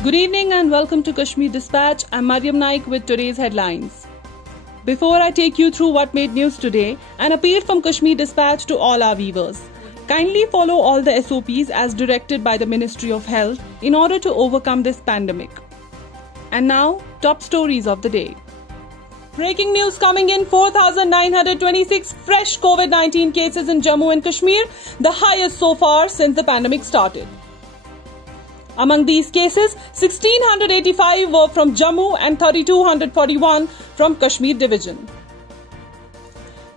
Good evening and welcome to Kashmir Dispatch. I'm Mariam Naik with today's headlines. Before I take you through what made news today, an appeal from Kashmir Dispatch to all our viewers. Kindly follow all the SOPs as directed by the Ministry of Health in order to overcome this pandemic. And now, top stories of the day. Breaking news coming in: 4,926 fresh COVID-19 cases in Jammu and Kashmir, the highest so far since the pandemic started. Among these cases, 1,685 were from Jammu and 3,241 from Kashmir Division.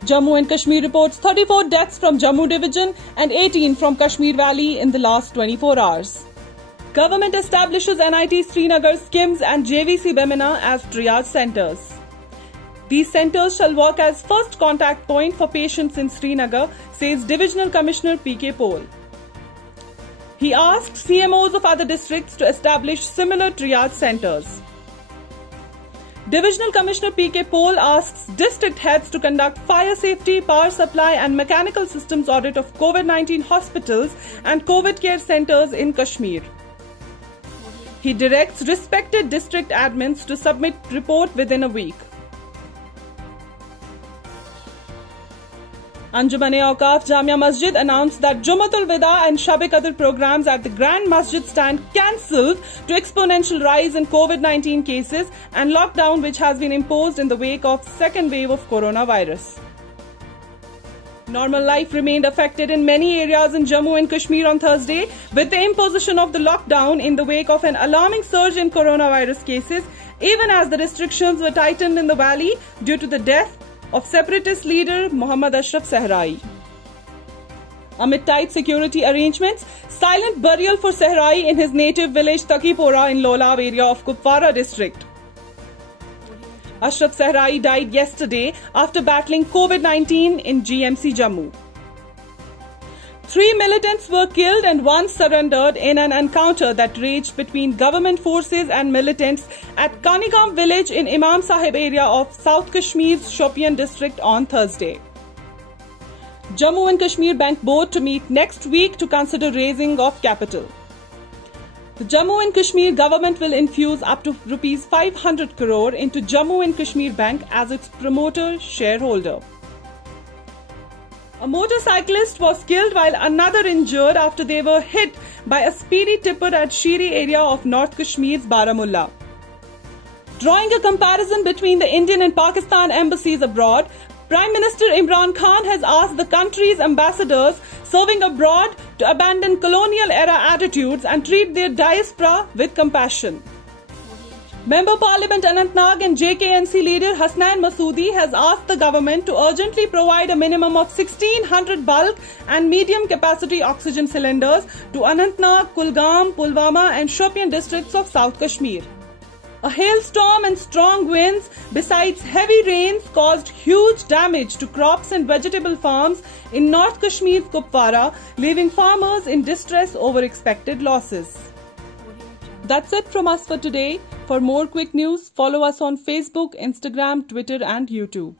Jammu and Kashmir reports 34 deaths from Jammu Division and 18 from Kashmir Valley in the last 24 hours. Government establishes NIT Srinagar, SKIMS and JVC Bemina as triage centers. These centers shall work as first contact point for patients in Srinagar, says Divisional Commissioner P.K. Pol. He asked CMOs of other districts to establish similar triage centers. Divisional Commissioner P.K. Pol asks district heads to conduct fire safety, power supply and mechanical systems audit of COVID-19 hospitals and COVID care centers in Kashmir. He directs respected district admins to submit report within a week. Anjuman-e-Awqaf Jamia Masjid announced that Jumu'atul Wida and Shab-e-Qadr programs at the Grand Masjid stand cancelled to exponential rise in COVID-19 cases and lockdown which has been imposed in the wake of second wave of coronavirus. Normal life remained affected in many areas in Jammu and Kashmir on Thursday with the imposition of the lockdown in the wake of an alarming surge in coronavirus cases, even as the restrictions were tightened in the valley due to the death of separatist leader Mohammad Ashraf Sehrai. Amid tight security arrangements, silent burial for Sehrai in his native village Takipora in Lolav area of Kupwara district. Ashraf Sehrai died yesterday after battling COVID-19 in GMC Jammu. 3 militants were killed and 1 surrendered in an encounter that raged between government forces and militants at Kanigam village in Imam Sahib area of South Kashmir's Shopian district on Thursday. Jammu and Kashmir Bank Board to meet next week to consider raising of capital. The Jammu and Kashmir government will infuse up to Rs 500 crore into Jammu and Kashmir Bank as its promoter shareholder. A motorcyclist was killed while another injured after they were hit by a speedy tipper at Shiri area of North Kashmir's Baramulla. Drawing a comparison between the Indian and Pakistan embassies abroad, Prime Minister Imran Khan has asked the country's ambassadors serving abroad to abandon colonial-era attitudes and treat their diaspora with compassion. Member Parliament Anantnag and JKNC leader Hasnain Masoodi has asked the government to urgently provide a minimum of 1,600 bulk and medium capacity oxygen cylinders to Anantnag, Kulgam, Pulwama and Shopian districts of South Kashmir. A hailstorm and strong winds besides heavy rains caused huge damage to crops and vegetable farms in North Kashmir's Kupwara, leaving farmers in distress over expected losses. That's it from us for today. For more quick news, follow us on Facebook, Instagram, Twitter and YouTube.